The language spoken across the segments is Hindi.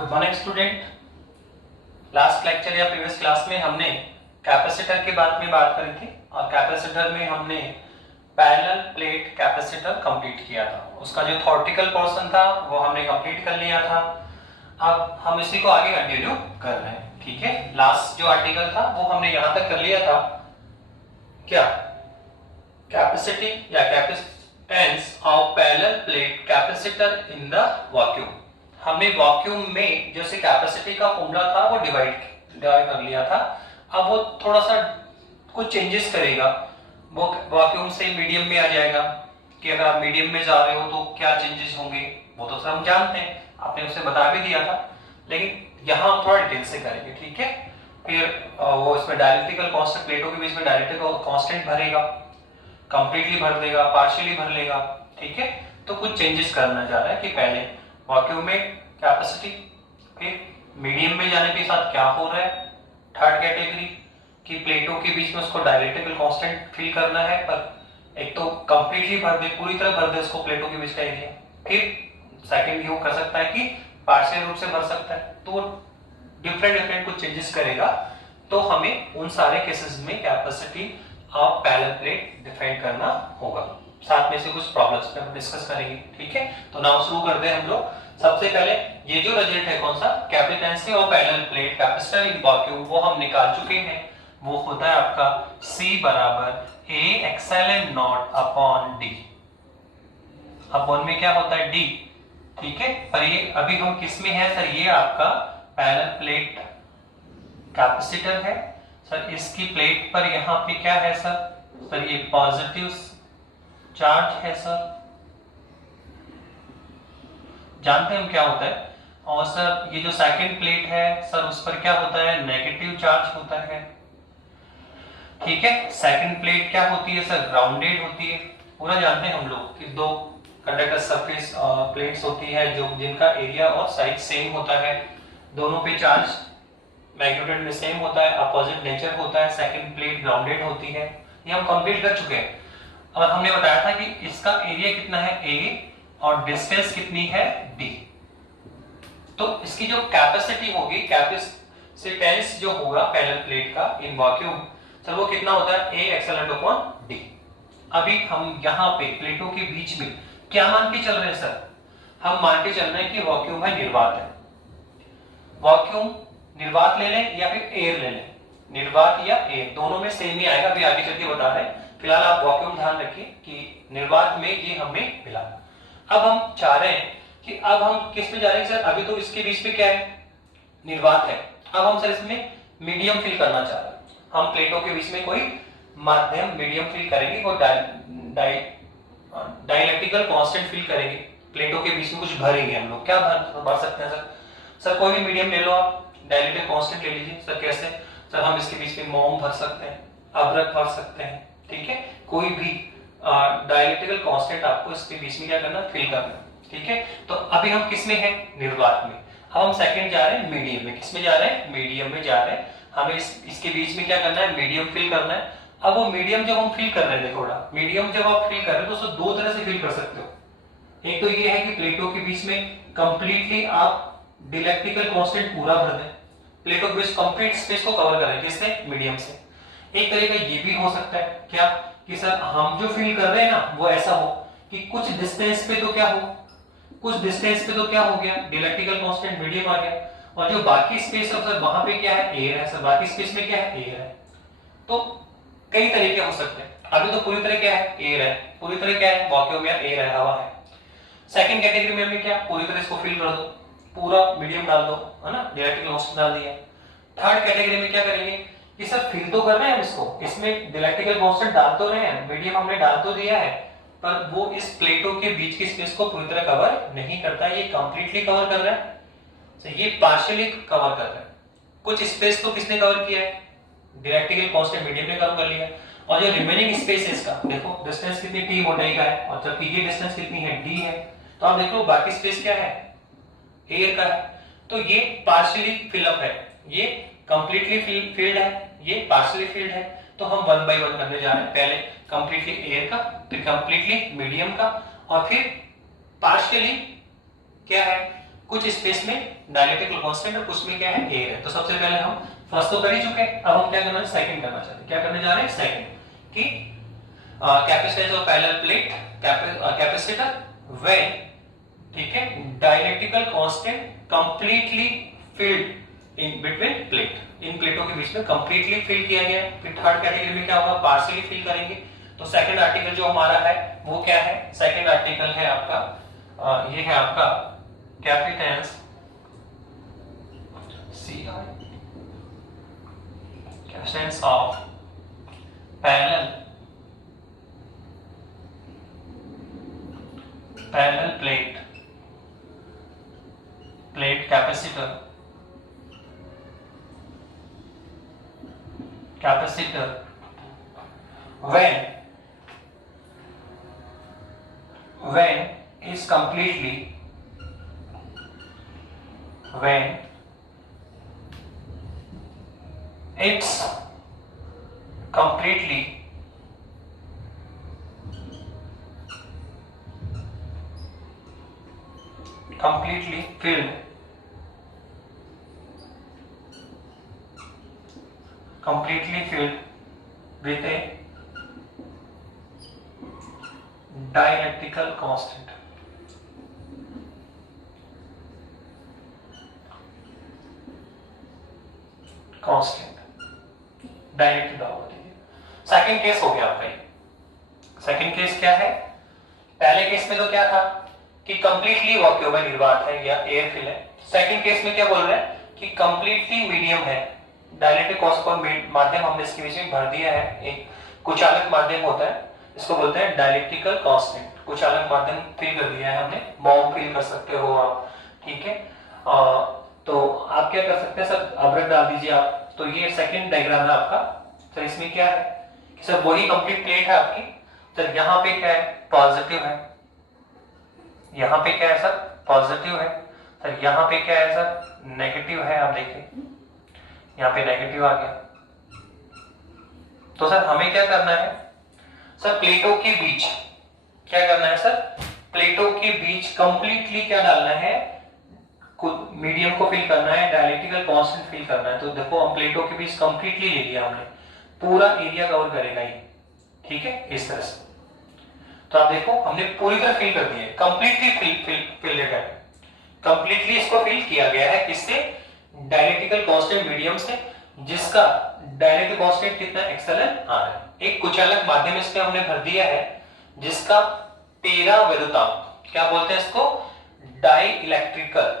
Good morning student. Last lecture या प्रीवियस क्लास में हमने कैपेसिटर के बारे में बात करी थी और कैपेसिटर में हमने पैरेलल प्लेट कैपेसिटर कंप्लीट किया था। उसका जो थ्योरेटिकल पोर्शन था वो हमने कंप्लीट कर लिया था। अब हम इसी को आगे कंटिन्यू कर रहे हैं, ठीक है। लास्ट जो आर्टिकल था वो हमने यहां तक कर लिया था, क्या कैपेसिटी या capacitance of parallel plate capacitor in the vacuum. हमने वैक्यूम में जैसे कैपेसिटी का फॉर्मूला था वो डिवाइड कर लिया था। अब वो थोड़ा सा कुछ चेंजेस करेगा, वो वैक्यूम से मीडियम में आ जाएगा कि अगर आप मीडियम में जा रहे हो तो क्या चेंजेस होंगे, वो तो सब हम जानते हैं, आपने उसे बता भी दिया था, लेकिन यहाँ हम थोड़ा डिटेल से करेंगे, ठीक है। फिर वो इसमें डायलेक्ट्रिकल कांस्टेंट, प्लेटों के बीच में डायलेक्ट्रिकल कांस्टेंट भरेगा, कंप्लीटली भर देगा, पार्शियली भर लेगा, ठीक है। तो कुछ चेंजेस करना चाह रहा है कि पहले वैक्यूम में कैपेसिटी के मीडियम में जाने के साथ क्या हो रहा है। थर्ड कैटेगरी कि प्लेटों के बीच में उसको डायलेक्ट्रिकल कांस्टेंट फिल करना है, पर एक तो कंप्लीटली भर दे, पूरी तरह भर दे उसको प्लेटों के बीच का एरिया। फिर सेकंड वो कर सकता है कि पार्शियल रूप से भर सकता है, तो डिफरेंट कुछ चेंजेस करेगा। तो हमें उन सारे केसेस में capacity of parallel plate define करना होगा। साथ में से कुछ प्रॉब्लम्स पे हम डिस्कस करेंगे, ठीक है। तो नाउ शुरू करते हैं हम लोग। सबसे पहले ये जो रिजल्ट है कौन सा, capacitance of parallel plate capacitor in vacuum, वो हम निकाल चुके हैं। वो होता है आपका C बराबर A epsilon naught upon D। Upon में क्या होता है D, ठीक है। पर ये अभी हम किस में है सर, ये आपका पैरेलल प्लेट कैपेसिटर है सर। इसकी प्लेट पर यहाँ पे क्या है सर ये पॉजिटिव चार्ज है सर, जानते हैं हम क्या होता है। और सर ये जो सेकंड प्लेट है सर उस पर क्या होता है, नेगेटिव चार्ज होता है, ठीक है। सेकंड प्लेट क्या होती है सर, ग्राउंडेड होती है। पूरा जानते हैं हम लोग कि दो कंडक्टर सरफेस प्लेट्स होती है जो जिनका एरिया और साइज सेम होता है, दोनों पे चार्ज मैग्नीट्यूड में सेम होता है, अपोजिट नेचर होता है। सेकंड प्लेट ग्राउंडेड होती है, ये हम कंप्लीट कर चुके हैं। और हमने बताया था कि इसका एरिया कितना है A और डिस्टेंस कितनी है D। तो इसकी जो कैपेसिटी होगी, कैपेसिटेंस जो होगा पैरेलल प्लेट का इन वैक्यूम सर, वो कितना होता है A एक्सएलएन अपॉन D। अभी हम यहाँ पे प्लेटों के बीच में क्या मान के चल रहे हैं सर, हम मान के चल रहे हैं कि वैक्यूम है, निर्वात है। वैक्यूम निर्वात ले लें या फिर एयर ले लें, निर्वात या एयर दोनों में सेम ही आएगा, अभी आगे चल के बता रहे हैं। फिलहाल आप वैक्यूम ध्यान रखिए कि निर्वात में ये हमें मिला। अब हम चाह रहे हैं कि अब हम किस में जा रहे हैं सर, अभी तो इसके बीच में क्या है, निर्वात है। अब हम सर इसमें मीडियम फिल करना चाह रहे हैं, हम प्लेटों के बीच में कोई माध्यम मीडियम फिल करेंगे, कोई डाइलेक्ट्रिकल कांस्टेंट फिल करेंगे, प्लेटों के बीच में कुछ भरेंगे हम लोग। क्या भर सकते हैं सर कोई भी मीडियम ले लो आप, डाइलेक्ट्रिक कांस्टेंट ले लीजिए सर। कैसे सर, हम इसके बीच में मोम भर सकते हैं, अदरक भर सकते हैं, ठीक है। कोई भी डाइलेक्ट्रिकल कांस्टेंट आपको इसके बीच में क्या करना, फिल करना, ठीक है। तो अभी हम किस में हैं, निर्वात में। अब हम सेकंड जा रहे हैं मीडियम में, किस में जा रहे हैं, मीडियम में जा रहे हैं। हमें इसके बीच में क्या करना है, मीडियम फिल करना है। अब वो मीडियम जब हम फिल कर रहे हैं, देखो मीडियम जब आप फिल कर रहे हो तो उसको दो तरह से फिल कर सकते हो। एक तो ये है कि प्लेटों के बीच में कंप्लीटली आप डाइलेक्ट्रिकल कांस्टेंट पूरा भर दें, प्लेटों के बीच कंप्लीट स्पेस को कवर करें, किससे, मीडियम से। एक तरीका ये भी हो सकता है क्या कि सर हम जो फिल कर रहे हैं ना वो ऐसा हो कि कुछ डिस्टेंस पे तो क्या हो, कुछ डिस्टेंस पे तो क्या हो गया, डाइलेक्ट्रिकल कांस्टेंट मीडियम आ गया, और जो बाकी स्पेस है सर वहां पे क्या है, एयर है सर, बाकी स्पेस में क्या है, एयर है। तो कई तरीके हो सकते हैं। अभी तो पूरी तरह क्या है, एयर है, पूरी तरह क्या है, वैक्यूम या एयर है, हवा है। सेकंड कैटेगरी में हमें क्या, पूरी तरह इसको फिल कर दो, पूरा मीडियम डाल दो, है ना, डायलेक्ट्रिकल कांस्टेंट डाल दिया। थर्ड कैटेगरी में क्या करेंगे कि सर फिल तो कर रहे हैं हम इसको, इसमें डायलेक्ट्रिकल कांस्टेंट डाल तो रहे हैं, मीडियम हमने डाल तो दिया है, पर वो इस प्लेटों के बीच की स्पेस को पूरी तरह कवर नहीं करता है, ये कंप्लीटली कवर कर रहा है, तो ये पार्शियली कवर कर रहा है। कुछ स्पेस तो किसने कवर किया है, डायलेक्ट्रिकल कांस्टेंट मीडियम ने कवर कर लिया। और जो रिमेनिंग स्पेस है इसका, देखो डिस्टेंस कितनी t मोटाई का है, और जबकि ये डिस्टेंस कितनी है, d है, तो आप देखो बाकी स्पेस क्या है, एयर का है। तो ये पार्शियली फिलअप है, ये कंप्लीटली फील्ड है, ये पार्शियली फील्ड है। तो हम वन बाय वन करने जा रहे हैं, पहले कंप्लीटली एयर का, फिर कंप्लीटली मीडियम का, और फिर पार्शियली क्या है, कुछ स्पेस में डायलेक्ट्रिकल कांस्टेंट और कुछ में क्या है एयर है। तो सबसे पहले हम फर्स्ट तो कर ही चुके हैं, अब हम क्या करना है सेकंड करना चाहते हैं। क्या करने जा रहे हैं सेकंड कि capacitance of parallel plate capacitor when, ठीक है, dielectrical constant completely filled in between plate, इन प्लेटों के बीच में कंप्लीटली फिल किया गया है। फिर थर्ड कैटेगरी में क्या होगा पार्शियली फिल करेंगे। तो सेकंड आर्टिकल जो हमारा है वो क्या है, सेकंड आर्टिकल है आपका ये है आपका capacitance C capacitance of parallel plate capacitor when is completely when it's completely filled with a dialectical constant. Direct होगा। सेकंड केस हो गया आपका ये। सेकंड केस क्या है, पहले केस में तो क्या था कि कंप्लीटली वैक्यूम में निर्वात है या एयर फिल है। सेकंड केस में क्या बोल रहे हैं कि कंप्लीटली मीडियम है, डायलेक्ट्रिक कांस्टेंट माध्यम हमने इसके बीच में भर दिया है, एक कुचालक माध्यम होता है, इसको बोलते हैं डायलेक्ट्रिकल कांस्टेंट। कुचालक माध्यम फिल कर दिया है हमने, मॉम फिल कर सकते हो आप, ठीक है। तो आप क्या कर सकते हैं सर, अब्रक डाल दीजिए आप। तो ये सेकंड डायग्राम है आपका। सर इसमें क्या है कि सर वही कंप्लीट प्लेट है आपकी। सर यहाँ पे क्या है पॉजिटिव है, यहाँ पे क्या है सर पॉजिटिव है। सर यहाँ पे क्या है सर नेगेटिव है, आप देखिए यहाँ पे नेगेटिव आ गया। तो सर हमें क्या करना है सर, प्लेटों के बीच क्या करना है सर, प्लेटों के बीच कंप्लीटली क्या डालना है, मीडियम को फिल करना है, डायलेक्ट्रिकल कांस्टेंट फिल करना है। तो देखो हम प्लेटों के बीच कंप्लीटली ले लिया हमने, पूरा एरिया कवर करेगा ये, ठीक है, इस तरह से। तो आप देखो हमने पूरी तरह फिल कर दिया है, कंप्लीटली फिल गया, कंप्लीटली इसको फिल किया गया है। किससे, डायलेक्ट्रिकल कांस्टेंट मीडियम से, जिसका डायलेक्ट्रिक कांस्टेंट कितना एक्सएलएन आर है। एक कुचालक माध्यम इसमें हमने भर दिया है जिसका पेरा वैद्युतांक, क्या बोलते हैं इसको, डाई इलेक्ट्रिकल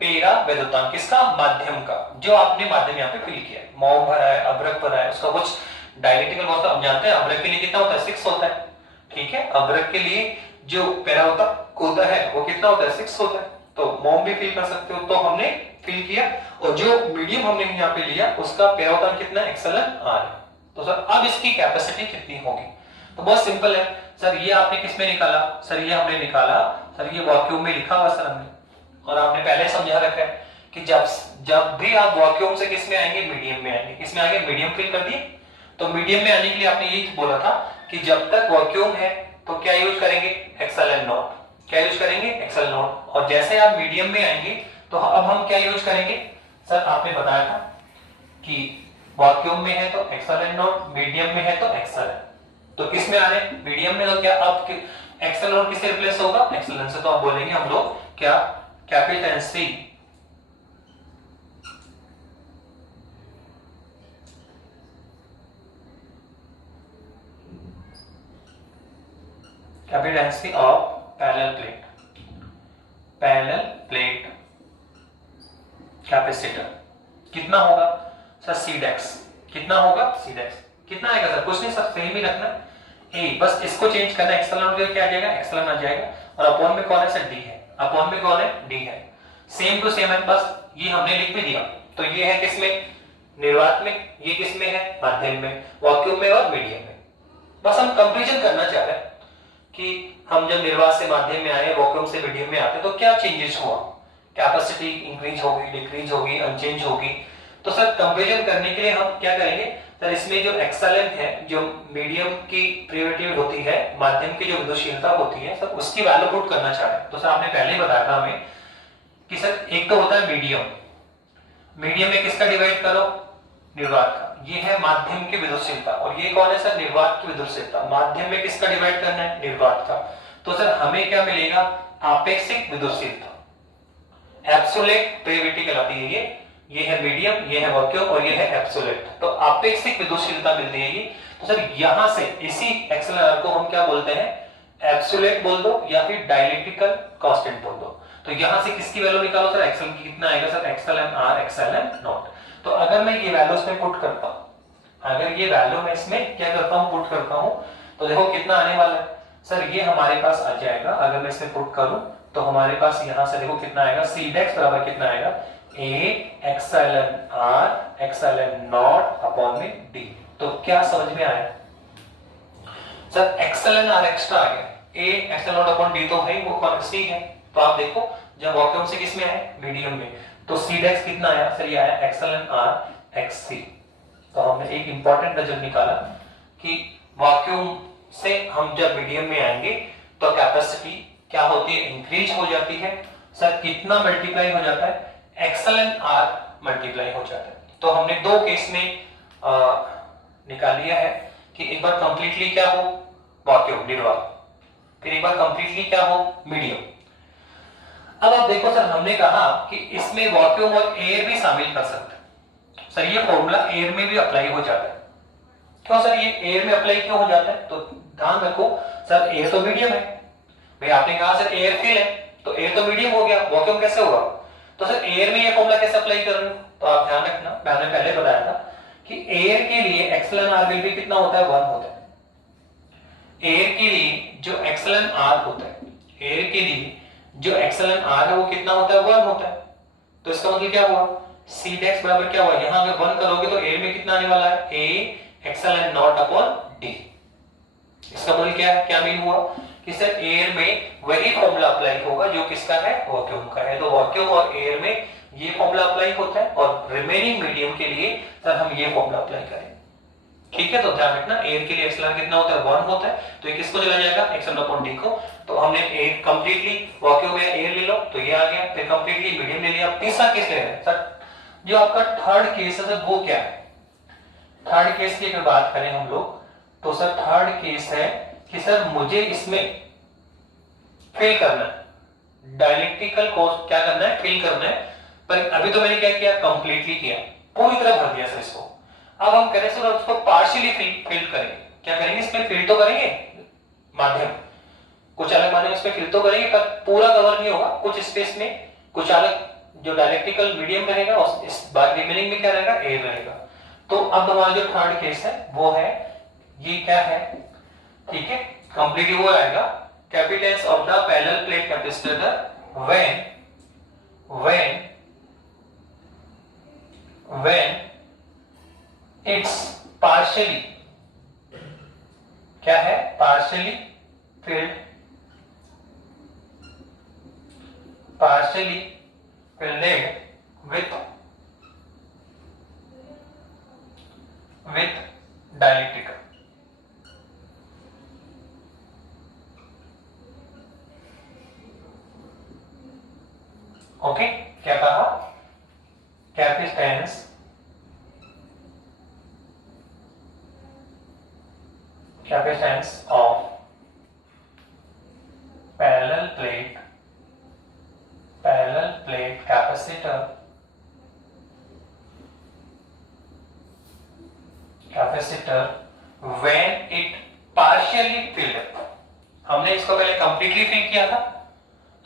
पेरा वैद्युतांक, किसका, माध्यम का, जो आपने माध्यम यहाँ पे फिल किया है, मोम भरा है, अब्रक भरा है, उसका कुछ डायलेक्ट्रिकल कांस्टेंट हम जानते हैं अब्रक के लिए कितना होता है 6 होता है, ठीक है। अब्रक के लिए जो पेरा होता है वो कितना होता है 6 होता है। तो मोम भी फिल कर सकते हो, तो हमने फिल किया, और जो मीडियम हमने यहाँ पे लिया उसका पेरावतान कितना एक्सएलएन आर है। तो सर अब इसकी कैपेसिटी कितनी होगी, तो बहुत सिंपल है सर, ये आपने किस में निकाला, सर ये हमने निकाला सर ये वैक्यूम में लिखा हुआ सर हमने, और आपने पहले समझा रखा है कि जब भी आप वैक्यूम से किस में आएंगे, मीडियम में आएंगे। किस में आएंगे, मीडियम फिल कर दिए। तो मीडियम में आने के लिए आपने यही बोला था कि जब तक वैक्यूम है तो क्या यूज करेंगे, एक्सएलएन नॉट, क्या यूज करेंगे, एक्सएल नॉट। और जैसे आप मीडियम में आएंगे तो अब हम क्या यूज करेंगे, सर आपने बताया था कि वैक्यूम में है तो एक्सएलएन नॉट, मीडियम में है तो एक्सएलएन। तो किस में आ रहे हैं, मीडियम में, तो क्या अब एक्सएल नॉट किससे रिप्लेस होगा, एक्सएलएन से। तो आप बोलेंगे हम लोग क्या, capacitance C capacitance of parallel plate capacitor कितना होगा सर, सीडेक्स, कितना होगा सीडेक्स, कितना आएगा सर, कुछ नहीं सर, सेम ही रखना ए, बस इसको चेंज करना, एक्सएलएन क्या आ जाएगा, एक्सएलएन आ जाएगा, और अपॉन में कौन है सर, डी है, अपॉन में कौन है, डी है, सेम टू सेम है, बस ये हमने लिख भी दिया। तो ये है किसमें, निर्वात में, ये किसमें है, माध्यम में, वैक्यूम में और मीडियम में। बस हम कंपैरिजन करना चाह रहे हैं कि हम जब निर्वात से माध्यम में आए, वैक्यूम से मीडियम में आते तो क्या चेंजेस हुआ, कैपेसिटी इंक्रीज होगी, डिक्रीज होगी, अनचेंज होगी। तो सर कंपैरिजन करने के लिए हम क्या करेंगे सर, इसमें जो एक्सएलएन है, जो मीडियम की प्रिवेटिव होती है, माध्यम की जो विद्युतशीलता होती है सर, उसकी वैल्यू पुट करना चाह रहे हैं। तो सर आपने पहले ही बताया था हमें कि सर एक तो होता है मीडियम, मीडियम में किसका डिवाइड करो, निर्वात का, ये है माध्यम की विद्युतशीलता, और ये कौन है सर, निर्वात की विद्युतशीलता। माध्यम में किसका डिवाइड करना है, निर्वात का। तो सर हमें क्या मिलेगा, आपेक्षिक विद्युतशीलता, एब्सोल्यूट पेरिविटी कहलाती है ये है मीडियम, ये है वैक्यूम और ये है एब्सोल्यूट। तो आपेक्षिक विद्युतशीलता मिलती है ये। तो सर यहां से इसी एक्सेलरेटर को हम क्या बोलते हैं, एब्सोल्यूट बोल दो या फिर डायलेक्ट्रिकल कांस्टेंट बोल दो। तो यहां से किसकी वैल्यू निकालो सर, एक्सेल की कितना आएगा सर, एक्सेल एम आर एक्सेल एम नॉट। तो अगर मैं ये वैल्यू इसमें पुट करता हूं, अगर ये वैल्यू मैं इसमें क्या करता हूं, पुट करता हूं, तो देखो कितना आने वाला है सर, ये हमारे पास आ जाएगा, अगर मैं इसमें पुट करूं तो हमारे पास यहां से देखो कितना आएगा, सी डेक्स बराबर कितना आएगा, ए एक्सेलन आर एक्सेलन नॉट अपॉन में डी। तो क्या समझ में आया सर, एक्सेलन आर एक्स्ट्रा आ गया, ए एक्सेलन नॉट अपॉन डी तो है वो क्वांटिटी है। तो आप देखो जब वैक्यूम से किस में है, मीडियम में, तो सी डेक्स कितना आया सर, ये आया एक्सेलन आर एक्स सी। तो हमने एक इंपॉर्टेंट रिजल्ट निकाला कि वैक्यूम से हम जब मीडियम में आएंगे तो कैपेसिटी क्या होती है, इंक्रीज हो जाती है। सर कितना मल्टीप्लाई हो जाता है, एक्सेलन आर मल्टीप्लाई हो जाता है। तो हमने दो केस में निकाल लिया है कि एक बार कंप्लीटली क्या हो वैक्यूम निर्वात, फिर एक बार कंप्लीटली क्या हो मीडियम। अब आप देखो सर हमने कहा कि इसमें वैक्यूम और एयर भी शामिल कर सकते हैं। सर ये फॉर्मूला एयर में भी अप्लाई हो जाता है। क्यों सर ये एयर में अप्लाई क्यों हो जाता है, तो ध्यान रखो सर एयर तो मीडियम है, भाई आपने कहा सर एयर फिल है तो एयर तो मीडियम हो गया, वैक्यूम कैसे होगा। तो सर एयर में ये फॉर्मूला कैसे अप्लाई कर रहे हो, तो आप ध्यान रखना, मैंने पहले बताया था कि एयर के लिए एक्सेलन आर विल भी कितना होता है, 1 होता है। एयर के लिए जो एक्सेलन आर होता है, एयर के लिए जो एक्सेलन आर है वो कितना होता है, 1 होता है। तो इसका मतलब क्या हुआ, सी डेक्स बराबर क्या हुआ, यहां अगर 1 करोगे तो एयर में कितना आने वाला है, ए एक्सेलन नॉट अपॉन डी। इसका मतलब क्या है, क्या मीन हुआ कि सर एयर में वही फॉर्मूला अप्लाई होगा जो किसका है, वैक्यूम का है। तो वैक्यूम और एयर में ये फॉर्मूला अप्लाई होता है और रिमेनिंग मीडियम के लिए सर हम ये फॉर्मूला अप्लाई करें। ठीक है, तो ध्यान रखना एयर के लिए एक्सेलन कितना होता है, 1 होता है। तो ये किसको चला जाएगा, एक्सेलन अपॉन डी को। तो हमने एयर कंप्लीटली वैक्यूम में एयर ले लो तो ये आ गया, फिर कंप्लीटली मीडियम ले लिया। तीसरा केस ले रहे हैं सर, जो आपका थर्ड केस है वो क्या है। थर्ड केस की अगर बात करें हम लोग तो सर थर्ड केस है कि सर मुझे इसमें फिल करना है, डायलेक्ट्रिकल कोर्स क्या करना है, फिल करना है। पर अभी तो मैंने क्या किया, कंप्लीटली किया, पूरी तरह भर दिया सर इसको। अब हम करें सर उसको पार्शियली फिल करेंगे, क्या करेंगे इसमें फिल तो करेंगे माध्यम, कुछ अलग माध्यम इसमें फिल तो करेंगे पर पूरा कवर नहीं होगा, कुछ स्पेस में कुछ अलग जो डायलेक्ट्रिकल मीडियम रहेगा और इस बाकी रिमेनिंग में क्या रहेगा, एयर रहेगा। तो अब हमारा जो थर्ड केस है वो है ये क्या है, ठीक है, कंप्लीटली वो आएगा capacitance of the parallel plate capacitor when it's partially क्या है, partially filled with डायलेक्ट्रिकल। ओके, क्या कहा, capacitance of parallel plate capacitor when it partially filled। हमने इसको पहले कंप्लीटली फिल किया था,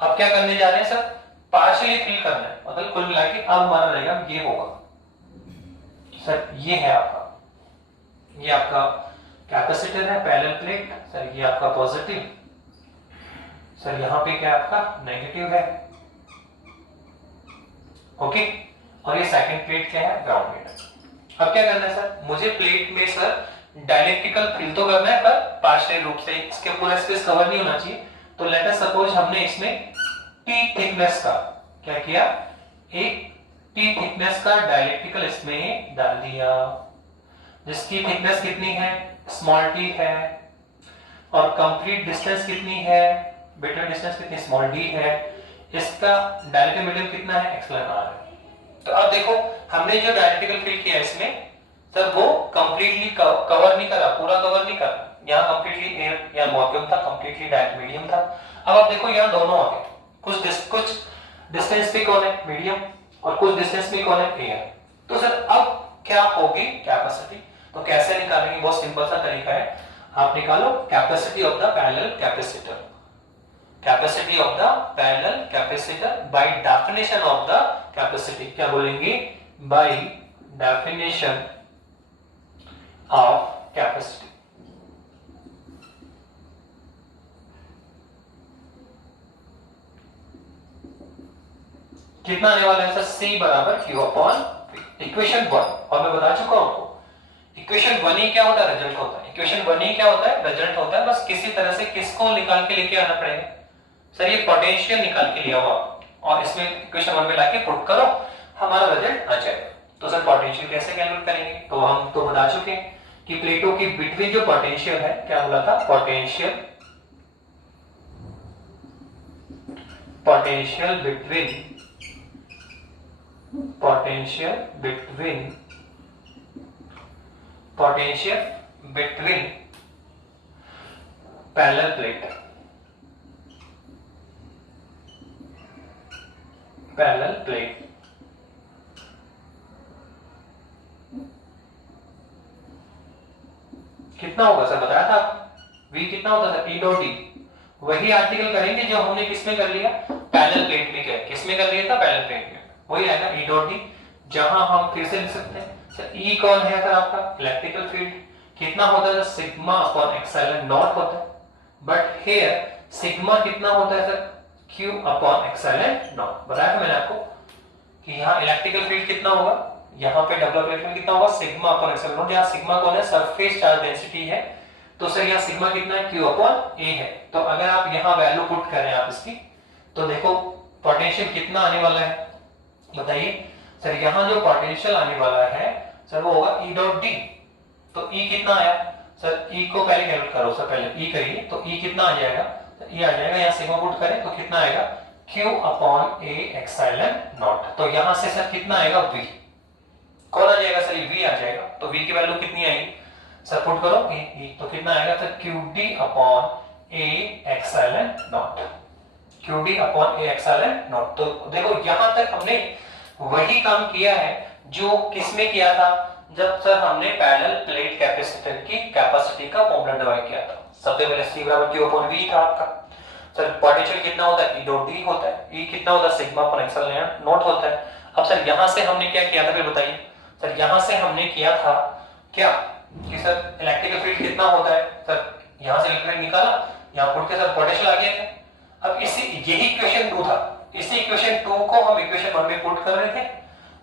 अब क्या करने जा रहे हैं सर, पार्शियली फिल करना है। मतलब कुल मिला के अब हमारा रहेगा ये होगा सर, ये है आपका, ये आपका कैपेसिटर है पैरेलल प्लेट सर, ये आपका पॉजिटिव सर, यहां पे क्या आपका नेगेटिव है। ओके, और ये सेकंड प्लेट क्या है, ग्राउंडेड। अब क्या करना है सर, मुझे प्लेट में सर डायलेक्ट्रिकल फिल तो करना है पर पार्शियल रूप से, इसके पूरा स्पेस कवर नहीं होना चाहिए। तो लेट अस सपोज हमने इसमें टी थिकनेस का क्या किया, एक टी थिकनेस का डायलेक्ट्रिकल इसमें डाल दिया, जिसकी थिकनेस कितनी है, स्मॉल टी है, और कंप्लीट डिस्टेंस कितनी है, बिटवीन डिस्टेंस कितनी, स्मॉल डी है। इसका डायरेक्टिव मीडियम कितना है, एक्सेलरेट आर है। तो अब देखो हमने जो डायरेक्टिकल फील्ड किया इसमें सर वो कंप्लीटली कवर नहीं करा, पूरा कवर नहीं करा, यहाँ कंप्लीटली एयर या वैक्यूम था, कंप्लीटली डायरेक्ट मीडियम था। अब आप देखो यहाँ दोनों आ गए, कुछ डिस्टेंस पे कौन है, मीडियम, और कुछ डिस्टेंस पे कौन है, एयर। तो सर अब क्या होगी कैपेसिटी, तो कैसे निकालेंगे, बहुत सिंपल सा तरीका है, आप निकालो capacity of the parallel capacitor, capacity of the parallel capacitor by definition of the capacity, क्या बोलेंगे, बाय डेफिनेशन ऑफ कैपेसिटी। कितना आने वाला है सर, C बराबर Q अपॉन इक्वेशन 1, और मैं बता चुका हूं आपको इक्वेशन 1 ही क्या होता है, रिजल्ट होता है, इक्वेशन 1 ही क्या होता है, रिजल्ट होता है। बस किसी तरह से किसको निकाल के लेके आना पड़ेगा, सर ये पोटेंशियल निकाल के लिया हुआ और इसमें इक्वेशन 1 में लाके पुट करो, हमारा रिजल्ट आ जाएगा। तो सर पोटेंशियल कैसे कैलकुलेट करेंगे, तो हम तो बता चुके हैं कि प्लेटों की बिटवीन जो पोटेंशियल है, क्या बोला था, पोटेंशियल बिटवीन पैरेलल प्लेट, कितना होगा सर, बताया था V कितना होता था, E डॉट D। वही आर्टिकल करेंगे जो हमने किसमें कर लिया, पैरेलल प्लेट में, क्या किसमें कर लिया था, पैरेलल प्लेट में, वही आएगा E डॉट D। जहां हम फिर से लिख सकते हैं सर E कौन है, सर आपका इलेक्ट्रिकल फील्ड, कितना होता है, सिग्मा अपॉन एप्सिलॉन नॉट होता है, बट हियर सिग्मा कितना होता है sir, Q upon epsilon not. बताया था मैंने आपको कि यहाँ इलेक्ट्रिकल फील्ड कितना होगा, यहाँ पे डबल प्लेट में कितना होगा, सिग्मा अपॉन एप्सिलॉन नॉट। यहाँ सिग्मा कौन है, सरफेस चार्ज डेंसिटी है, तो सर यहाँ सिग्मा कितना है, Q अपॉन A है। तो अगर आप यहाँ वैल्यू पुट करें आप इसकी, तो देखो पोटेंशियल कितना आने वाला है, बताइए सर, यहाँ जो पोटेंशियल आने वाला है सर वो होगा E डॉट D। तो E कितना आया सर, E को पहले कैलकुलेट करो सर, पहले E करिए, तो E कितना आ जाएगा, तो E आ जाएगा, यहाँ सिग्मा पुट करें तो कितना आएगा, Q upon A epsilon not. तो यहाँ से सर कितना आएगा, V, कौन आ जाएगा सर, V आ जाएगा। तो V की वैल्यू कितनी आएगी सर, पुट करो E, तो कितना आएगा sir, QD upon A epsilon not, QD upon A epsilon not. तो देखो यहां तक हमने वही काम किया है जो किसमें किया था, जब सर हमने पैरेलल प्लेट कैपेसिटर की कैपेसिटी का फॉर्मूला डिराइव किया था। सबसे पहले C बराबर Q अपॉन V था आपका, सर पोटेंशियल कितना होता है, E डॉट D होता है, E कितना होता है, सिग्मा अपॉन एप्सिलॉन नॉट होता है। अब सर यहां से हमने क्या किया था, फिर बताइए सर, यहां से हमने किया था क्या कि सर इलेक्ट्रिकल फील्ड कितना होता है, सर यहां से इलेक्ट्रिक निकाला, यहां पुट के सर पोटेंशियल आ गया था। अब इसी यही इक्वेशन 2 था, इसी इक्वेशन 2 को हम इक्वेशन 1 में पुट कर रहे थे,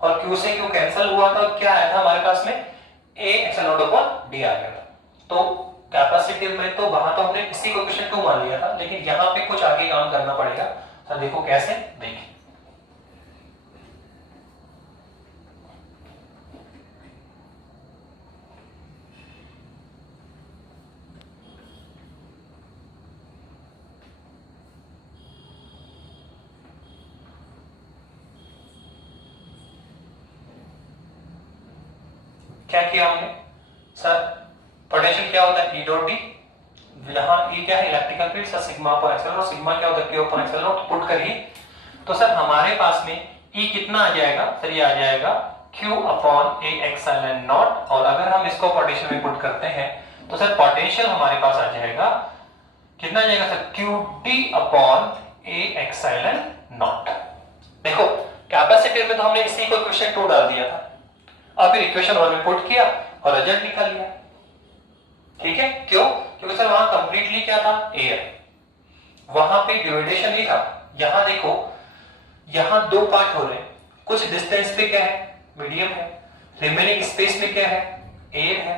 और Q से Q कैंसिल हुआ था, क्या आया था हमारे पास में, A epsilon not upon D आ गया था। तो कैपेसिटिव में तो वहां तो हमने इसी को इक्वेशन 2 मान लिया था, लेकिन यहाँ पे कुछ आगे काम करना पड़ेगा। सर देखो कैसे, देखिए क्या किया हमने सर, पोटेंशियल क्या होता है, E डॉट D, यहाँ E क्या है, electrical field, sir sigma upon epsilon, sigma क्या होता है, Q अपॉन एप्सिलॉन, पुट करिए। तो सर हमारे पास में E कितना आ जाएगा सर, ये आ जाएगा Q upon A epsilon not, और अगर हम इसको पोटेंशियल में पुट करते हैं तो सर पोटेंशियल हमारे पास आ जाएगा, कितना आ जाएगा sir, QD upon A epsilon not. देखो कैपेसिटर में तो हमने इसी को इक्वेशन 2 डाल दिया था, अब फिर इक्वेशन 1 में पुट किया और रिजल्ट निकाल लिया, ठीक है। क्यों, क्योंकि सर वहां कंप्लीटली क्या था, एयर, वहां पे डिवाइडेशन नहीं था। यहां देखो, यहां 2 पार्ट हो रहे हैं, कुछ डिस्टेंस पे क्या है, मीडियम है, रिमेनिंग स्पेस में क्या है, एयर है।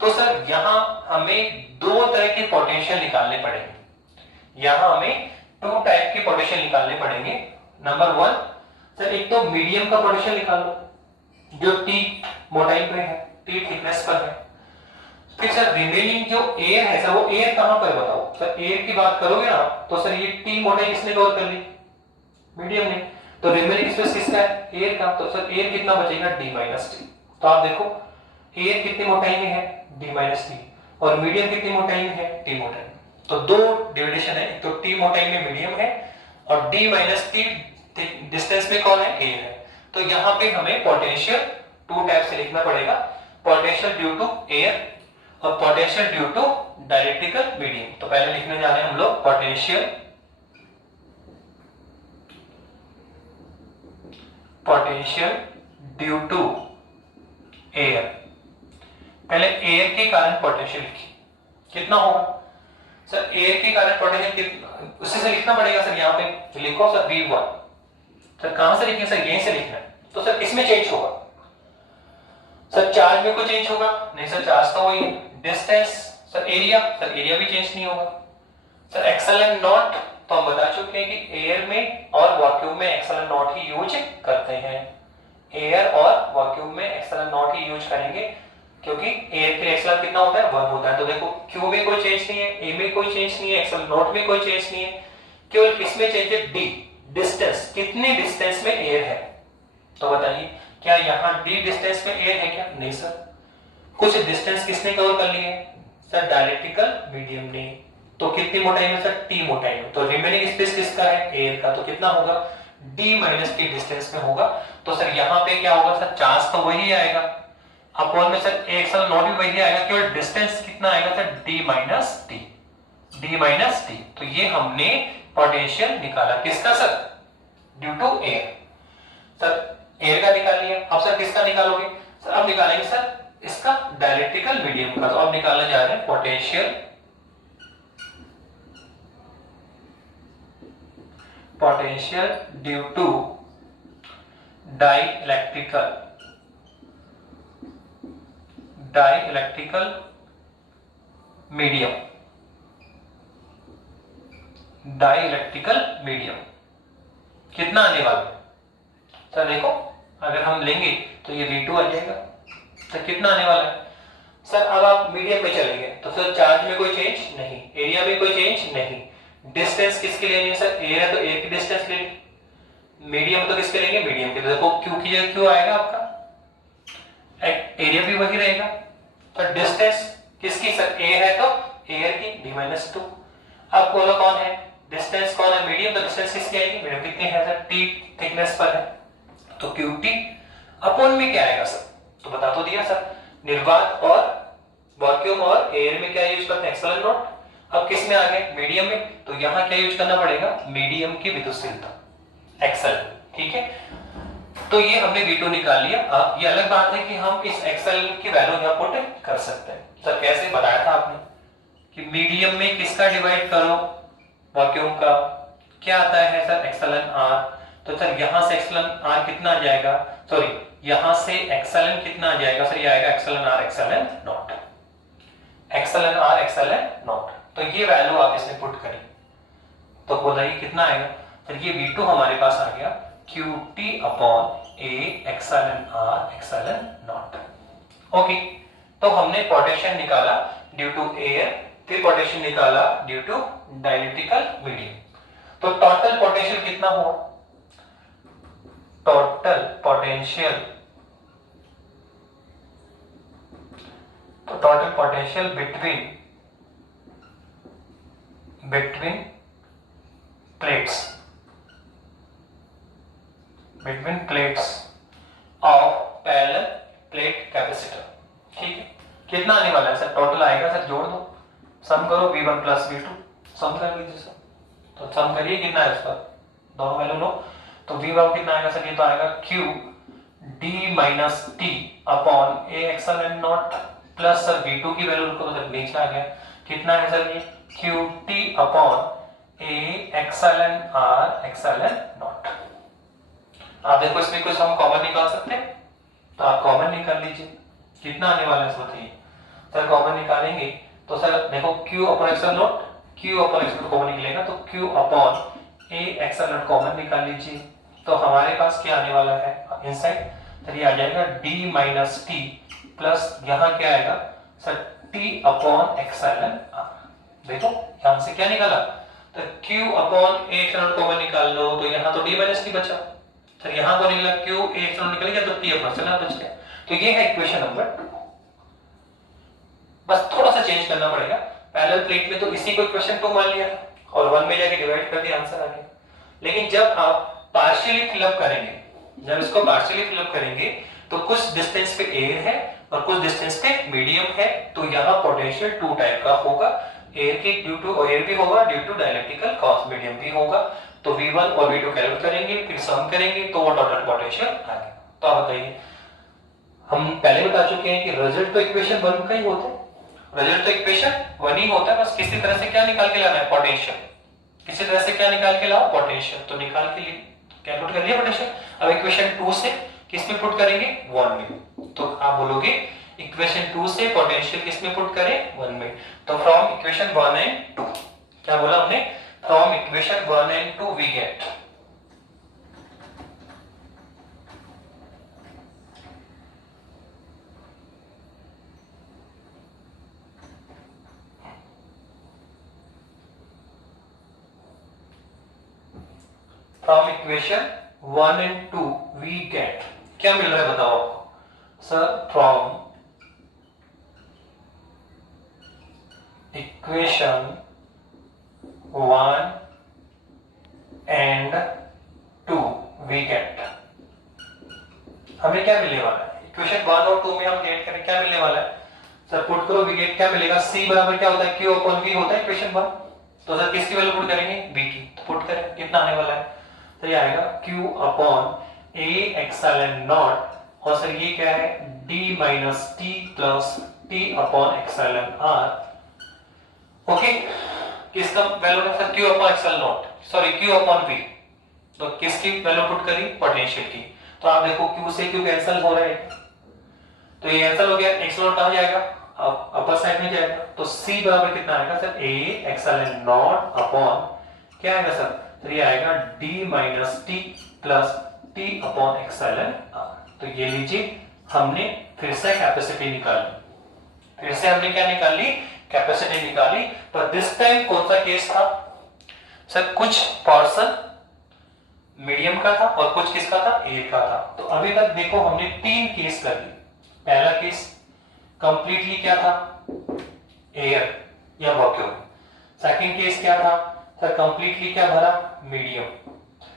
तो सर यहां हमें 2 तरह के पोटेंशियल निकालने पड़ेंगे, यहां हमें 2 टाइप के पोटेंशियल निकालने पड़ेंगे। नंबर 1 सर, एक तो मीडियम का पोटेंशियल निकाल लो, जो T मोटाई पे है, T थिकनेस पर है। फिर सर रिमेनिंग जो एयर है सर, वो एयर कहां पर बताओ सर, एयर की बात करोगे ना तो सर ये T मोटाई किसने कवर कर ली, मीडियम ने। तो रिमेनिंग स्पेस किसका है? एयर का। तो सर एयर कितना बचेगा? d minus t. तो आप देखो एयर कितनी मोटाई में है? d minus T. और मीडियम कितनी मोटाई में है? t मोटाई में। तो दो डिविडेशन है, तो t मोटाई में मीडियम है और d माइनस टी डिस्टेंस में कौन है? एयर है। तो यहाँ पे हमें पोटेंशियल टू टाइप से लिखना पड़ेगा, पोटेंशियल ड्यू टू एयर और पोटेंशियल ड्यू टू डायलेक्ट्रिकल मीडियम। तो पहले लिखने जा रहे हैं हम लोग पोटेंशियल ड्यू टू एयर। पहले एयर के कारण पोटेंशियल लिखिए, कितना होगा सर? एयर के कारण पोटेंशियल उसी से लिखना पड़ेगा सर। यहाँ पे लिखो सर V1। सर कहां से लिखें सर? यहीं से लिखना है। तो सर किसमें चेंज होगा सर? चार्ज में कोई चेंज होगा? नहीं सर, चार्ज तो वही है। Distance sir, area sir, area भी चेंज नहीं होगा सर। एक्सेलन नॉट तो हम बता चुके हैं कि एयर में और वैक्यूम में एक्सेलन नॉट ही यूज करते हैं। एयर और वैक्यूम में एक्सेलन नॉट ही यूज करेंगे, क्योंकि एयर के एक्सेलन कितना होता है? 1 होता है। तो देखो क्यू में कोई चेंज नहीं है, ए में कोई चेंज नहीं है, एक्सेलन नॉट में कोई चेंज नहीं है, केवल किसमें चेंज है? D distance. कितने डिस्टेंस में एयर है? तो बताइए क्या यहाँ डी डिस्टेंस में एयर है क्या? नहीं सर। कुछ डिस्टेंस किसने कवर कर लिए सर? डायलेक्ट्रिकल मीडियम ने। तो कितनी मोटाई में सर? टी मोटाई में। तो रिमेनिंग स्पेस किसका है? एयर का। तो कितना होगा? डी माइनस टी डिस्टेंस में होगा। तो सर यहाँ पे क्या होगा सर? चार्ज तो वही आएगा, अपॉन में सर एक्सेल नॉट भी वही आएगा, केवल डिस्टेंस कितना आएगा sir? D minus t. D minus t. तो ये हमने पोटेंशियल निकाला किसका sir? Due to air. Sir air का निकाल लिया, अब सर किसका निकालोगे सर? अब निकालेंगे सर इसका डायलेक्ट्रिकल मीडियम का। तो अब निकालने जा रहे हैं potential due to dielectrical medium. Dielectrical medium कितना आने वाला है सर? देखो अगर हम लेंगे तो ये V2 आ जाएगा। तो कितना आने वाला है सर? अब आप मीडियम में चले गए तो सर चार्ज में कोई चेंज नहीं, एरिया में कोई चेंज नहीं। डिस्टेंस किसके लेनी है सर? एरिया तो एयर की डिस्टेंस ले ली। मीडियम तो किसके लेंगे? मीडियम के। तो देखो क्यू की जगह क्यू आएगा आपका, एरिया भी वही रहेगा। तो डिस्टेंस किसकी सर? एयर है तो एयर की d माइनस टू। अब बोलो कौन है? डिस्टेंस कौन है? मीडियम। तो डिस्टेंस किसकी आएगी? मीडियम कितनी है सर? t थिकनेस पर है। तो QT अपॉन में क्या आएगा सर? तो बता तो दिया सर, निर्वात और वैक्यूम और एयर में क्या यूज करते हैं? एक्सेलन नॉट। अब किस में आ गए? मीडियम में। तो यहां क्या यूज करना पड़ेगा? मीडियम की विद्युतशीलता एक्सेल। ठीक है, तो ये हमने V2 निकाल लिया। अब ये अलग बात है कि हम इस एक्सेल की वैल्यू यहां पुट कर सकते हैं। सर कैसे बताया था आपने कि मीडियम में किसका डिवाइड करो? वैक्यूम का। क्या आता है सर? एक्सेलन R। तो सर यहां से एक्सेलन R कितना आ जाएगा? सॉरी, यहां से एक्सेलन कितना आ जाएगा सर? ये आएगा epsilon R epsilon naught. Epsilon R epsilon naught. तो ये वैल्यू आप इसमें पुट करें तो बताइए कितना आएगा सर? ये V2 हमारे पास आ गया QT upon A epsilon R epsilon naught. Okay, तो हमने पोटेंशियल निकाला ड्यू टू एयर, फिर पोटेंशियल निकाला ड्यू टू डाइलेक्ट्रिकल मीडियम। तो टोटल पोटेंशियल कितना हुआ? Total potential between plates of parallel plate capacitor. ठीक है, कितना आने वाला है सर? टोटल आएगा सर, जोड़ दो, सम करो V1 प्लस V2, सम कर लीजिए सर। तो सम करिए कितना है इसका? दोनों वैल्यू लो। तो V1 कितना आएगा सर? ये तो आएगा Q D minus T upon A epsilon naught plus sir V2 की वैल्यू को तो नीचे आ गया, कितना है सर? ये QT upon A epsilon R epsilon naught. आप देखो इसमें कुछ हम कॉमन निकाल सकते हैं, तो आप कॉमन निकाल लीजिए। कितना आने वाला है बताइए सर? कॉमन निकालेंगे तो सर देखो Q upon epsilon naught, Q upon epsilon common निकलेगा तो Q upon A epsilon naught common निकाल लीजिए। तो हमारे पास क्या आने वाला है इनसाइड? तो ये आ जाएगा D माइनस T प्लस यहाँ क्या आएगा sir? T upon epsilon R। देखो यहां से क्या निकाला तो q upon a epsilon common निकाल लो तो यहाँ तो d माइनस टी बचा, तो यहाँ को निकला q a एक्सएल निकल गया तो t अपॉन चला बच गया। तो ये है इक्वेशन नंबर 2। बस थोड़ा सा चेंज करना पड़ेगा, पैरेलल प्लेट में तो इसी को इक्वेशन 2 मान लिया और 1 में जाके डिवाइड कर दिया, आंसर आ गया। लेकिन जब आप पार्शियली फिलअप करेंगे, जब इसको पार्शियली फिलअप करेंगे तो कुछ डिस्टेंस पे एयर है और कुछ डिस्टेंस पे मीडियम है, तो यहाँ पोटेंशियल 2 टाइप का होगा, एयर की ड्यू टू एयर भी होगा, ड्यू टू डाइलेक्ट्रिकल कॉस मीडियम भी होगा। तो V1 और V2 कैलकुलेट करेंगे, फिर सम करेंगे तो वो टोटल पोटेंशियल आ गया। तो आप बताइए, हम पहले बता चुके हैं कि रिजल्ट तो इक्वेशन 1 का ही होता है, रिजल्ट तो इक्वेशन 1 ही होता है, बस किसी तरह से क्या निकाल के लाना है, पोटेंशियल। किसी तरह से क्या निकाल के लाओ, पोटेंशियल। तो निकाल के लिए कैलकुलेट कर लिया पोटेंशियल। अब इक्वेशन 2 से किस में पुट करेंगे, 1 में। तो आप बोलोगे इक्वेशन 2 से पोटेंशियल किस में पुट करें, 1 में। तो फ्रॉम इक्वेशन 1 एंड 2, क्या बोला हमने, from equation 1 and 2 we get from equation 1 and 2 we get, क्या मिल रहा है बताओ आपको sir, from equation 1 and 2 we get, हमें क्या मिलने वाला है, इक्वेशन 1 और 2 में हम गेट करें क्या मिलने वाला है सर, पुट करो वी गेट, क्या मिलेगा, c बराबर क्या होता है, q अपॉन v होता है इक्वेशन 1। तो सर किसकी वैल्यू पुट करेंगे, b की, तो पुट करें, कितना आने वाला है, तो ये आएगा q upon a epsilon naught, और सर ये क्या है, d minus T plus t upon epsilon r। Okay, किसका वैल्यू है sir, q upon epsilon naught, sorry q upon v, तो किसकी वैल्यू पुट करी, पोटेंशियल की। तो आप देखो q से q कैंसिल हो रहा है, तो ये कैंसिल हो गया, एक्सेलन कहां जाएगा, अब अपर साइड में जाएगा। तो c बराबर कितना आएगा sir, a epsilon naught upon क्या आएगा सर, तो ये आएगा d minus T plus t upon epsilon r। तो ये लीजिए, हमने फिर से कैपेसिटी निकाली, फिर से हमने क्या निकाली, कैपेसिटी निकाली। पर दिस टाइम कौन सा केस था सर, कुछ पोर्शन मीडियम का था और कुछ किसका था, एयर का था। तो अभी तक देखो हमने 3 केस कर लिए। पहला केस कंप्लीटली क्या था, एयर या वैक्यूम। सेकंड केस क्या था सर, कंप्लीटली क्या भरा, मीडियम।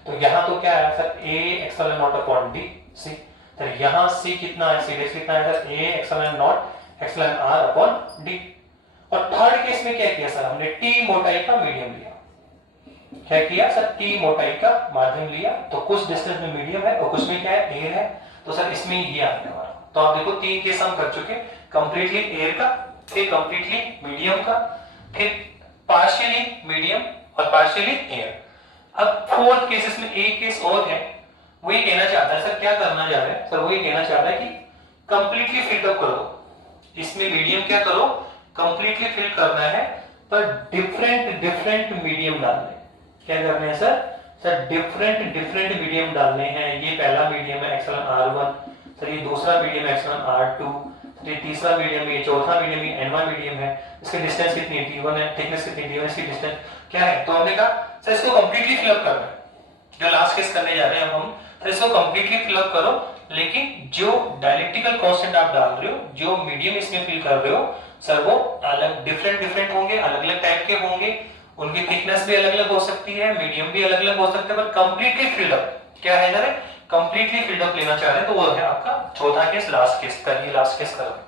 तो यहां तो क्या है sir, a epsilon naught upon d c, तो यहां c कितना है, c कितना है sir, a epsilon naught epsilon r upon d। और थर्ड केस में क्या किया सर, हमने t मोटाई का मीडियम लिया, क्या किया सर, t मोटाई का माध्यम लिया। तो कुछ डिस्टेंस में मीडियम है और कुछ में क्या है, एयर है। तो सर इसमें ये आने वाला। तो आप देखो 3 केस हम कर चुके, कंप्लीटली एयर का, फिर कंप्लीटली मीडियम का, फिर पार्शियली मीडियम और पार्शियली एयर। अब फोर्थ केस में एक केस और है, वो ये कहना चाहता है सर, क्या करना चाह रहा है सर, वो ये कहना चाहता है कि कंप्लीटली फिलअप करो, इसमें मीडियम क्या करो, कंप्लीटली फिल करना है, पर डिफरेंट डिफरेंट मीडियम डालने। क्या करने हैं sir, sir different different medium डालने हैं। ये पहला मीडियम है एक्सेलन r1, सर ये दूसरा मीडियम है एक्सेलन r2, सर ये तीसरा मीडियम है, ये चौथा मीडियम है, n1 मीडियम है। इसकी डिस्टेंस कितनी है, t1 है, थिकनेस कितनी है, इसकी डिस्टेंस क्या है। तो हमने कहा सर इसको कंप्लीटली फिलअप करना है, जो लास्ट केस करने जा रहे हैं हम, सर इसको कंप्लीटली फिलअप करो, लेकिन जो डायलेक्ट्रिकल कांस्टेंट आप डाल रहे हो, जो मीडियम इसमें फिल कर रहे हो सर, वो अलग डिफरेंट डिफरेंट होंगे, अलग अलग टाइप के होंगे, उनकी थिकनेस भी अलग अलग हो सकती है, मीडियम भी अलग अलग हो सकते हैं, पर कंप्लीटली फिल्डअप क्या है इधर, कंप्लीटली फिल्डअप लेना चाह रहे हैं, तो वो है आपका चौथा केस, लास्ट केस। करिए लास्ट केस करो।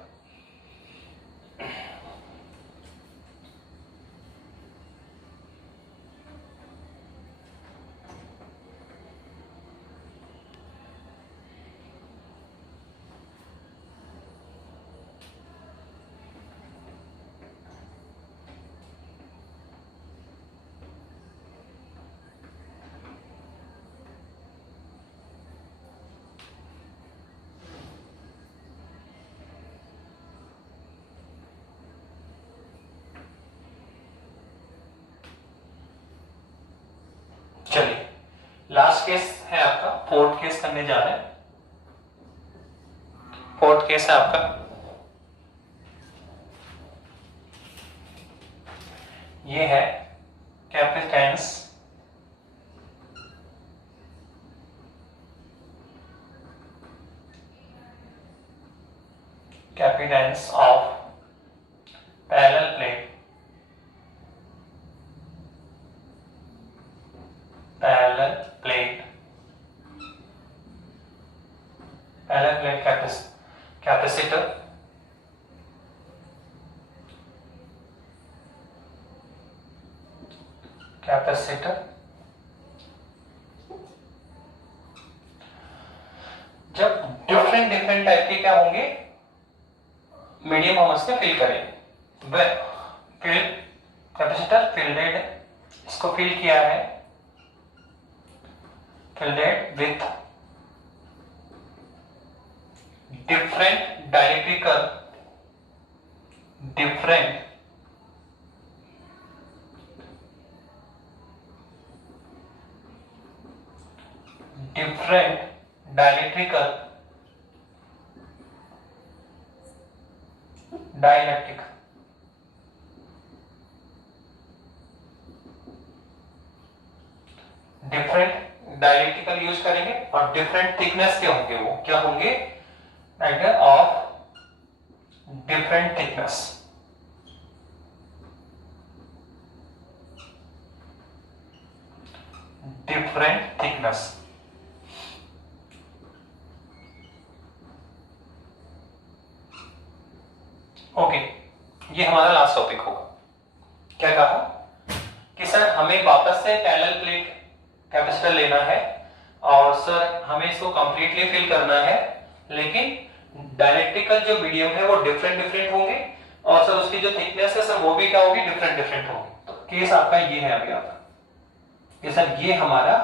चलिए लास्ट केस है आपका, फोर्थ केस करने जा रहे हैं। फोर्थ केस है आपका, ये है capacitance of parallel plate capacitor जब डिफरेंट टाइप के क्या होंगे मीडियम हम उसमें फिल करेंगे। कैपेसिटर फिल्डेड है, इसको फिल किया है fielded with different dialectical dielectric use करेंगे और डिफरेंट थिकनेस के होंगे, वो क्या होंगे of different thickness ओके। ये हमारा लास्ट टॉपिक होगा। क्या कहा कि सर हमें वापस से पैरेलल प्लेट कैपेसिटर लेना है और सर हमें इसको कंप्लीटली फिल करना है, लेकिन डायलेक्ट्रिकल जो मीडियम है वो डिफरेंट होंगे और सर उसकी जो थिकनेस है सर वो भी क्या होगी डिफरेंट होगी। तो केस आपका ये है अभी आपका कि सर ये हमारा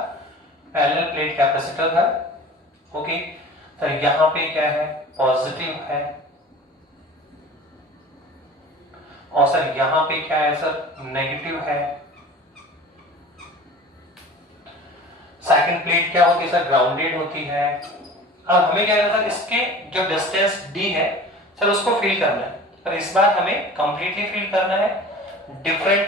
पैरेलल प्लेट कैपेसिटर है। ओके सर यहां पे क्या है पॉजिटिव है और सर यहां पे क्या है सर नेगेटिव है। सेकंड प्लेट क्या होती है सर ग्राउंडेड होती है। अब हमें क्या करना है इसके जो डिस्टेंस d है सर उसको फिल करना है, पर इस बार हमें कंप्लीटली फिल करना है। डिफरेंट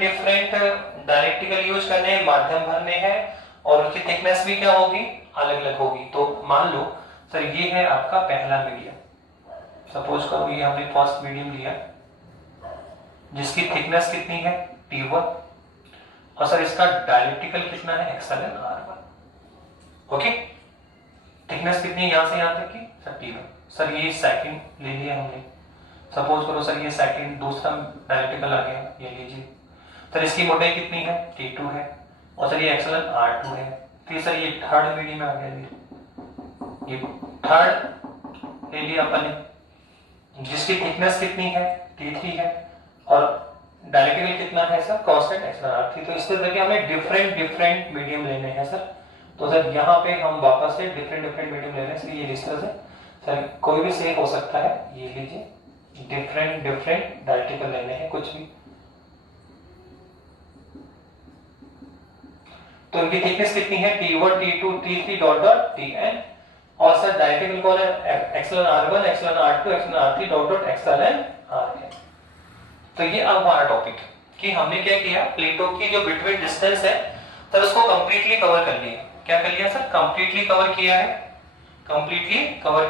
डायलेक्ट्रिकल यूज करने हैं, माध्यम भरने हैं और उसकी थिकनेस भी क्या होगी अलग होगी। तो मान लो सर ये है आपका पहला मीडियम, सपोज करो ये हमने फर्स्ट मीडियम लिया जिसकी थिकनेस कितनी है T1 और सर इसका डायलेक्ट्रिकल कितना है XLN/R1। ओके थिकनेस कितनी है यहां से यहां तक की सर T1। सर ये सेकंड ले लिया हमने, सपोज करो सर ये सेकंड दूसरा डायलेक्ट्रिकल आ गया, ये लीजिए सर इसकी मोटाई कितनी है T2 है और सर ये XLN/R2 है। फिर सर ये थर्ड मीडियम में आ गया, ये थर्ड ले लिया अपन ने जिसकी थिकनेस कितनी है T3 है और डायलेक्ट्रिकल कितना है सर कांस्टेंट XLN/R3। तो इस तरह के हमें डिफरेंट मीडियम लेने हैं सर। तो सर यहाँ पे हम वापस से डिफरेंट मीडियम ले रहे हैं, इसलिए ये इस तरह से सर कोई भी सेम हो सकता है। ये लीजिए डिफरेंट डायलेक्ट्रिकल लेने हैं कुछ भी। तो इनकी थिकनेस कितनी है T1 T2 T3 dot Tn और सर डायलेक्ट्रिकल कौन है XLN/R1 XLN/R2 XLN/R3 dot XLN/Rn। तो ये अब हमारा टॉपिक है कि हमने क्या किया प्लेटों की जो बिटवीन डिस्टेंस है सर उसको कंप्लीटली कवर कर लिया। क्या कर लिया सर कंप्लीटली कवर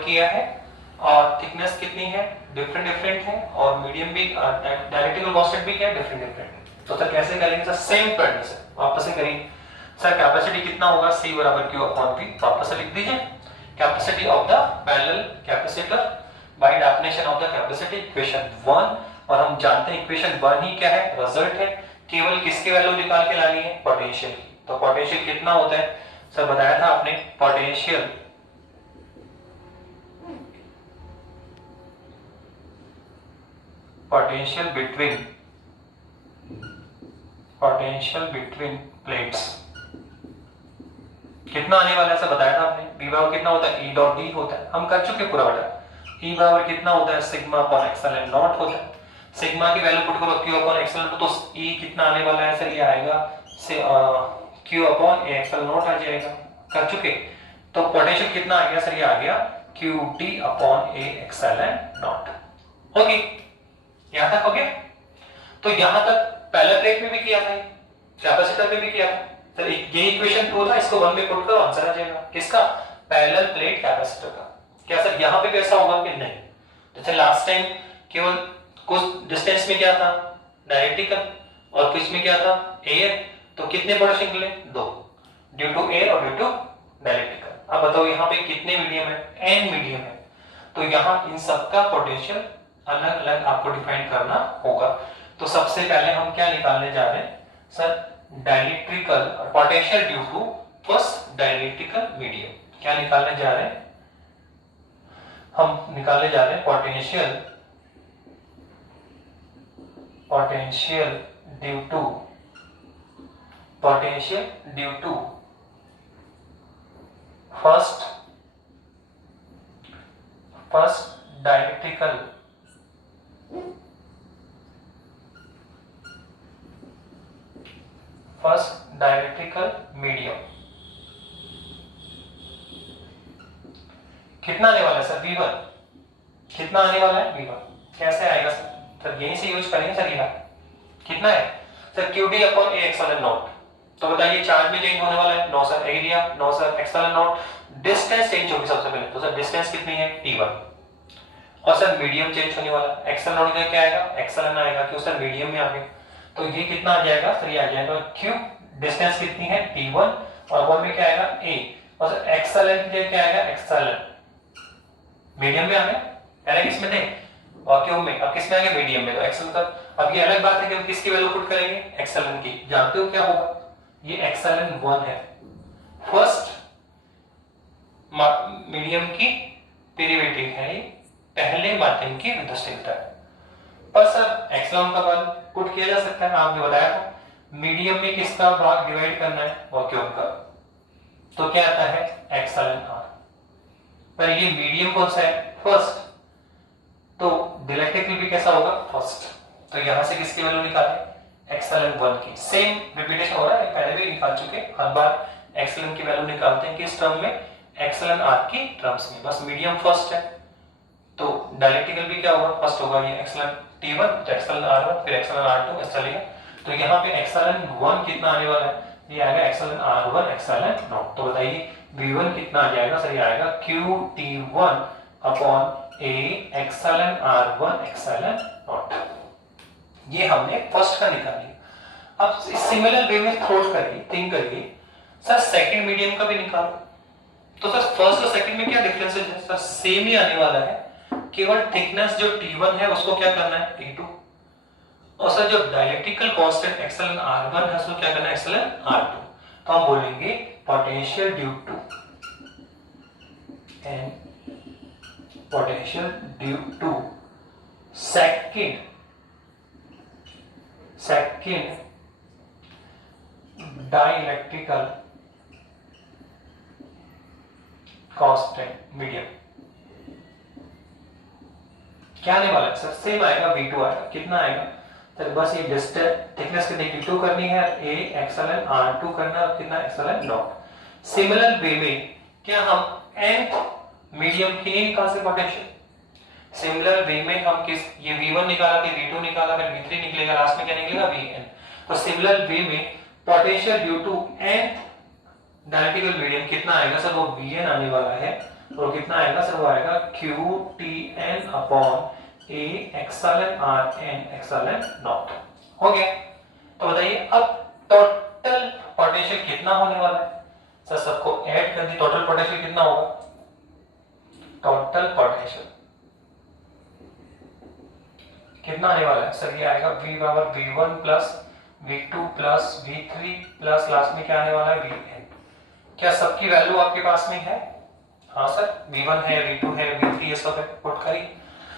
किया है और थिकनेस कितनी है डिफरेंट है और मीडियम भी डायलेक्ट्रिकल कांस्टेंट भी क्या डिफरेंट। तो सर कैसे करेंगे सर सेम पैटर्न से वापस से करेंगे। सर कैपेसिटी कितना होगा C = Q/P। वापस से लिख दीजिए capacity of the parallel capacitor by definition of the capacity equation 1। और हम जानते हैं इक्वेशन 1 ही क्या है रिजल्ट है, केवल किसकी वैल्यू निकाल के लानी है पोटेंशियल की। तो पोटेंशियल कितना होता है सर बताया था आपने पोटेंशियल बिटवीन प्लेट्स कितना आने वाला है सर बताया था आपने। V बराबर कितना होता है E.D होता है, हम कर चुके पूरा बेटा। E बराबर कितना होता है σ/ε0 होता है। सिग्मा की वैल्यू पुट करो Q/ε0 तो E कितना आने वाला है सर ये आएगा Q/A∠0 आ जाएगा, कर चुके। तो पोटेंशियल कितना आ गया सर ये आ गया QT/A∠0। ओके यहां तक हो गया। तो यहां तक पहले प्लेट में भी किया था कैपेसिटर में भी किया था सर, ये इक्वेशन 2 था, इसको 1 में पुट करो आंसर आ जाएगा। किसका? पैरेलल प्लेट कैपेसिटर का। क्या सर यहाँ पे भी ऐसा होगा कि नहीं? जैसे लास्ट टाइम केवल कुछ डिस्टेंस में क्या था, डायरेक्टिकल, और कुछ में क्या था, एयर, तो कितने पोटेंशियल निकले? 2, ड्यू टू एयर और ड्यू टू डायरेक्टिकल। अब बताओ यहाँ पे कितने मीडियम है? n मीडियम है, तो यहाँ इन सबका पोटेंशियल अलग अलग आपको डिफाइन करना होगा। तो सबसे पहले हम क्या निकालने जा रहे हैं sir? Dielectrical potential due to first dielectrical medium. क्या निकालने जा रहे हैं? हम निकालने जा रहे हैं potential due to first dielectrical medium. कितना आने वाला है सर? V1 कितना आने वाला है? V1 कैसे आएगा सर? यहीं से यूज करेंगे सर। यहाँ कितना है sir? QD upon A epsilon naught. तो बताइए चार्ज में चेंज होने वाला है? No sir. Area? No sir. Epsilon naught. Distance change होगी सबसे पहले, तो सर डिस्टेंस कितनी है? T1। और सर मीडियम चेंज होने वाला है, एक्सएलएन नॉट का क्या आएगा? एक्सएलएन आएगा, क्यों सर? मीडियम में आ गया। तो ये कितना आ जाएगा सर? ये आ जाएगा Q। डिस्टेंस कितनी है? T1, और 1 में क्या आएगा? A, और सर एक्सएलएन क्या आएगा? एक्सएलएन मीडियम में आ गया, यानी किसमें थे? वैक्यूम में। अब किसमें आ गया? मीडियम में, तो एक्सएल का। अब ये अलग बात है कि हम किसकी वैल्यू पुट करेंगे? एक्सएलएन की। जानते हो क्या होगा? ये एक्सएलएन 1 है, फर्स्ट मीडियम की डेरिवेटिव है, ये पहले माध्यम की विद्युत है। पर सर एक्सएलएन का मान पुट किया जा सकता है, आपने बताया था। मीडियम में किसका भाग डिवाइड करना है? वैक्यूम का। तो क्या आता है? एक्सएलएन आर। पर ये मीडियम कौन सा है? फर्स्ट। तो डाइलेक्ट्रिकल भी कैसा होगा? फर्स्ट। तो यहां से किसकी वैल्यू निकालें? एक्सएलएन 1 की। सेम रिपीटेशन हो रहा है, पहले भी निकाल चुके। हर बार एक्सएलएन की वैल्यू निकालते हैं किस टर्म में? एक्सएलएन आर की टर्म्स में। बस मीडियम फर्स्ट है, तो डाइलेक्ट्रिकल भी क्या होगा? फर्स्ट होगा। ये एक्सएलएन T1, तो एक्सएलएन R1, फिर एक्सएलएन R2 ऐसा चलेगा। तो यहाँ पे एक्सएलएन 1 कितना आने वाला है? ये आएगा एक्सएलएन R1 एक्सएलएन नॉट। तो बताइए V1 कितना आ जाएगा सर? ये आएगा QT1 upon A epsilon R1 epsilon naught. ये हमने फर्स्ट का निकाल लिया। अब सिमिलर वे में थोड़ा करिए, थिंक करिए सर, सेकंड मीडियम का भी निकालो। तो सर फर्स्ट और सेकंड में क्या डिफरेंस है सर? सेम ही आने वाला है, केवल थिकनेस जो T1 है उसको क्या करना है? T2। और सर जो डाइलेक्ट्रिकल कांस्टेंट एक्सएलएन R1 है उसको क्या करना है? एक्सएलएन R2। तो हम बोलेंगे potential due to second dielectrical constant medium. क्या आने वाला है सर? सेम आएगा, V2 आएगा। कितना आएगा सर? बस ये डिस्टेंस थिकनेस कितनी? T2 करनी है, A एक्सएलएन R2 करना है, और कितना? एक्सएलएन नॉट। सिमिलर वे में क्या हम nth मीडियम की नहीं निकाल सकते पोटेंशियल? सिमिलर वे में हम किस, ये V1 निकाला, फिर V2 निकाला, फिर V3 निकलेगा, लास्ट में क्या निकलेगा? Vn। तो सिमिलर वे में potential due to nth dielectrical medium कितना आएगा सर? वो Vn आने वाला है, और कितना आएगा सर? वो आएगा QTn upon A epsilon Rn epsilon naught. हो गया। तो बताइए अब टोटल पोटेंशियल कितना होने वाला है सर? सबको ऐड कर दी, टोटल पोटेंशियल कितना होगा? टोटल पोटेंशियल कितना आने वाला है सर? ये आएगा V बराबर V1 plus V2 plus V3 plus last में क्या आने वाला है? Vn। क्या सबकी वैल्यू आपके पास में है? हाँ सर, V1 है, V2 है, V3 ये सब है, पुट करिए।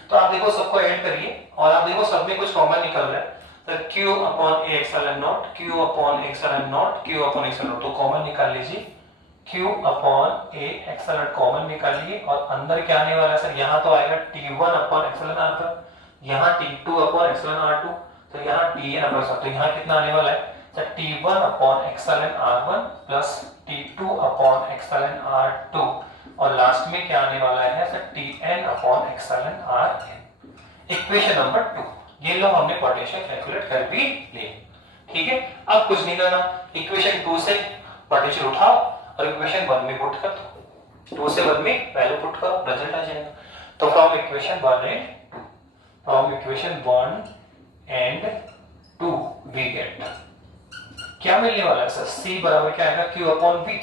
तो आप देखो सबको ऐड करिए, और आप देखो सब में कुछ कॉमन निकल रहा है sir. Q upon A epsilon naught, Q upon epsilon naught, Q upon epsilon naught. तो कॉमन निकाल लीजिए, Q upon A epsilon common निकालिए, और अंदर क्या आने वाला है सर? यहाँ तो आएगा T1 अपॉन एक्सएलएन R1, यहाँ T2 अपॉन एक्सएलएन R2, तो यहाँ Tn अपॉन सब। तो यहाँ कितना आने वाला है sir? T1 upon epsilon R1 plus T2 upon epsilon R2, और लास्ट में क्या आने वाला है sir? Tn upon epsilon Rn। Equation number 2। ये लो हमने पोटेंशियल कैलकुलेट कर भी लिए। ठीक है, अब कुछ नहीं करना, इक्वेशन 2 से पोटेंशियल उठाओ और इक्वेशन 1 में पुट कर दो, 2 से 1 में वैल्यू पुट करो, रिजल्ट आ जाएगा। तो from equation 1 and 2 we get क्या मिलने वाला है सर, C बराबर क्या आएगा Q अपॉन V।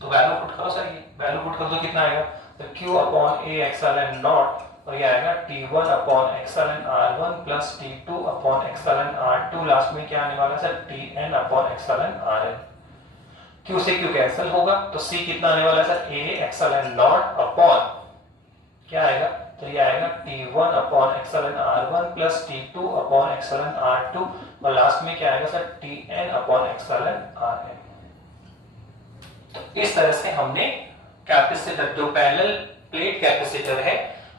तो वैल्यू पुट करो सर, ये वैल्यू पुट कर दो, कितना आएगा, तो Q upon A epsilon naught, और ये आएगा T1 upon epsilon R1 plus T2 upon epsilon R2, last में क्या आने वाला है sir, Tn upon epsilon Rn। Q से Q कैंसिल होगा तो C कितना आने वाला है sir, A epsilon naught upon क्या आएगा, तो ये आएगा T1 upon epsilon R1 plus T2 upon epsilon R2, और लास्ट में क्या आएगा sir, Tn upon epsilon Rn। तो इस तरह से हमने कैपेसिटर, जो पैरेलल प्लेट कैपेसिटर है,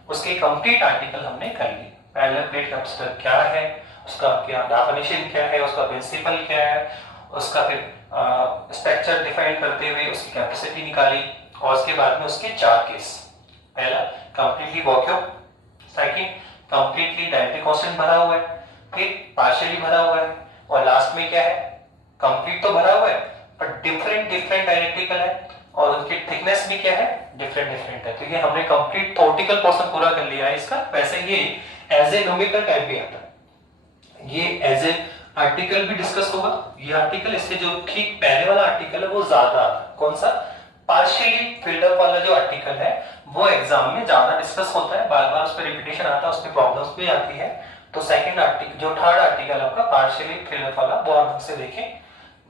उसके कंप्लीट आर्टिकल हमने कर लिए। पैरेलल प्लेट कैपेसिटर क्या है, उसका क्या डेफिनेशन क्या है, उसका प्रिंसिपल क्या है, उसका फिर स्ट्रक्चर डिफाइन करते हुए उसकी कैपेसिटी निकाली, और उसके बाद में उसके 4 केस, पहला completely vacuum, second completely directly constant भरा हुआ है, फिर पार्शियली भरा हुआ है, और लास्ट में क्या है, कंप्लीट तो भरा हुआ है पर डिफरेंट डायरेक्टिकल है, और उनकी थिकनेस भी क्या है, डिफरेंट है। तो ये हमने कंप्लीट थ्योरेटिकल पोर्शन पूरा कर लिया है इसका। वैसे ये एज ए न्यूमेरिकल टाइप भी आता है, ये एज ए आर्टिकल भी डिस्कस होगा। ये आर्टिकल इससे जो ठीक पहले वाला आर्टिकल है वो ज्यादा आता है, कौन सा, पार्शियली फिल्ड अप वाला जो आर्टिकल है वो एग्जाम में ज्यादा डिस्कस होता है, बार बार उस पर रिपीटेशन आता है, उस पर प्रॉब्लम्स भी आती है। तो सेकंड आर्टिकल, जो थर्ड आर्टिकल आपका पार्शियली फिल्ड अप वाला, वो आप हमसे देखें।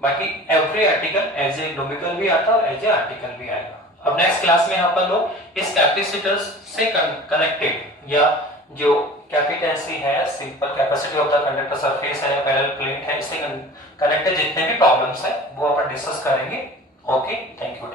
बाकी every article as a numerical भी आता है और एज ए आर्टिकल भी आएगा। अब नेक्स्ट क्लास में अपन लोग इस कैपेसिटर्स से कनेक्टेड, या जो कैपेसिटेंसी है, simple capacity of the conductor surface है, पैरेलल प्लेट है, इससे कनेक्टेड जितने भी प्रॉब्लम्स है वो अपन डिस्कस करेंगे। Okay, thank you.